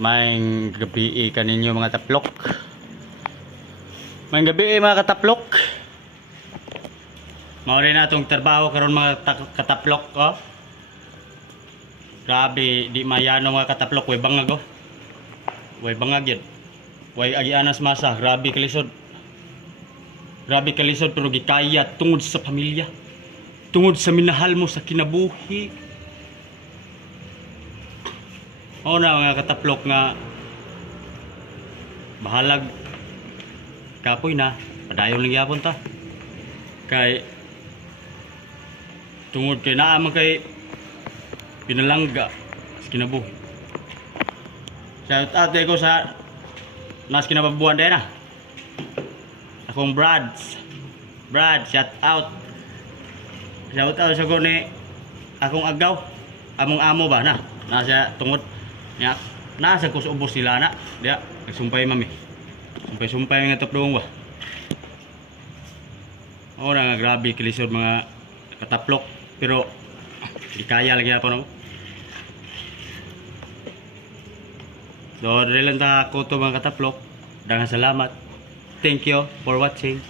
Maayong gabi kaninyo mga taplok. Maayong gabi mga kataplok. Mauri na itong trabaho karon mga kataplok oh. Grabe, di mayano mga kataplok, way bangag oh. Way bangag yun. Way agianas masa, grabe kalisod. Grabe kalisod pero gikaya tungod sa pamilya. Tungod sa minahal mo sa kinabuhi. O na mga kataplok nga bahalag kapoy na padayon lang yapon ta kay tungod kay naa man kay pinalangga sa kinabuhi. Shout out ko sa nas kinababuan din na akong Brad, shout out sa ko ni akong agaw among amo ba na nasa tungod nya nasa ko sa ubos sila na dia nagsumpay mami sumpay nga taplong ba ora nga grabe kilisod mga kataplok pero di kaya lagi ako no. So dili lang ta ko to mga kataplok, daghang salamat, thank you for watching.